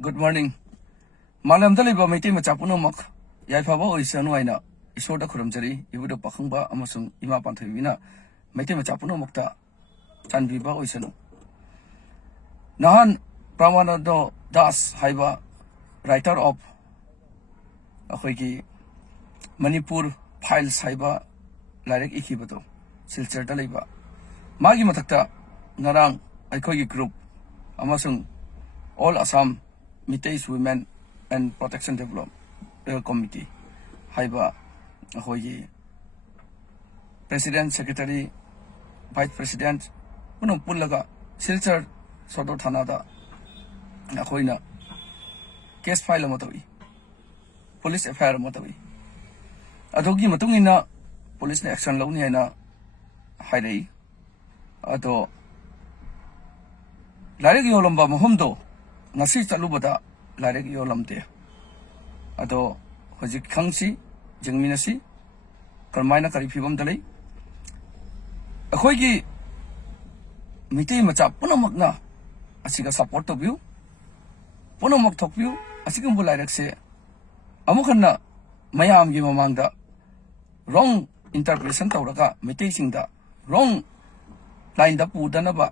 Good morning. Malam tali ba meeting macapuno mak. Yai fa ba oisanu aina. Isor da khuram jari ibudo pakhang ba amasung ima panthai wina meeting macapuno makta chanbi ba oisanu. Nahan Pramanando Das haiba writer of akhoi Manipur files haiba lairek ikibato silchar da leiba. Magi matakta ngarang akhoi group amasung All Assam Meiteis Women and Protection Development Committee haiba akhoi President Secretary Vice President punong pullaga silchar Sodor Thana da akhoi case file amatawi police FIR amatawi adogi matung ina police na action launi haina hairei ado lairek yolamba mohomdo ngasi chalubada lairek yolamte ado hojik khangsi jengminasi karmaina kari phibam dalai akhoi gi mitei macha punamakna asiga support to view punamak thok view asigum lairek se amukhanna mayam gi mamangda wrong interpretation tawraga mitei singda wrong line da pudana ba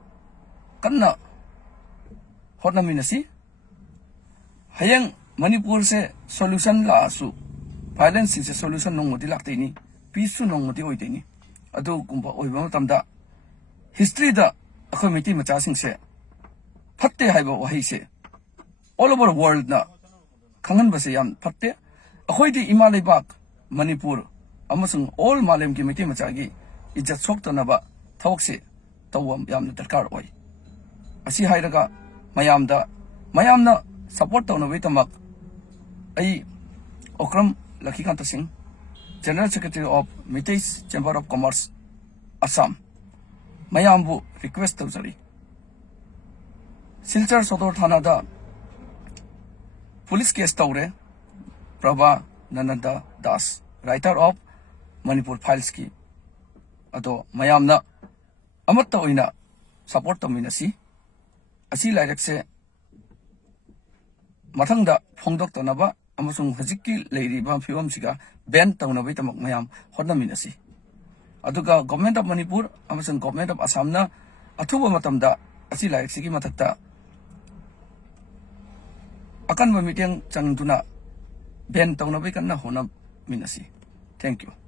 kanna hotna minasi hayang Manipur se solution la asu violence se solution nong modi lakte ni peace su nong modi oide ni adu kumba oiba matamda history da akhoi miti macha sing se phatte haiba wahi se all over world na khangan ba se yam phatte akhoi di imalai bak Manipur amasung all malem ki miti macha gi ijat sok to na ba thawak se tawam yam na darkar oi asi hairaga mayamna support to na witamak ai Okram Lakhikanta Singh, General Secretary of Meiteis Chamber of Commerce, Assam, Mayambu request tawjari. Silchar Sodor Thana da police case tawre Prabha Nananda Das, writer of Manipur files ki. Ado Mayamna amatta oina support taminasi. Asi lairek se mathangda phongdok to na ba amasung hajikki leiriba phibam siga ban tawnabai tamak mayam hotnaminasi aduga government of Manipur amasung government of Assam na athuba matamda asi laik sigi mathakta akan ba meeting changduna ban tawnabai kanna hona minasi. Thank you.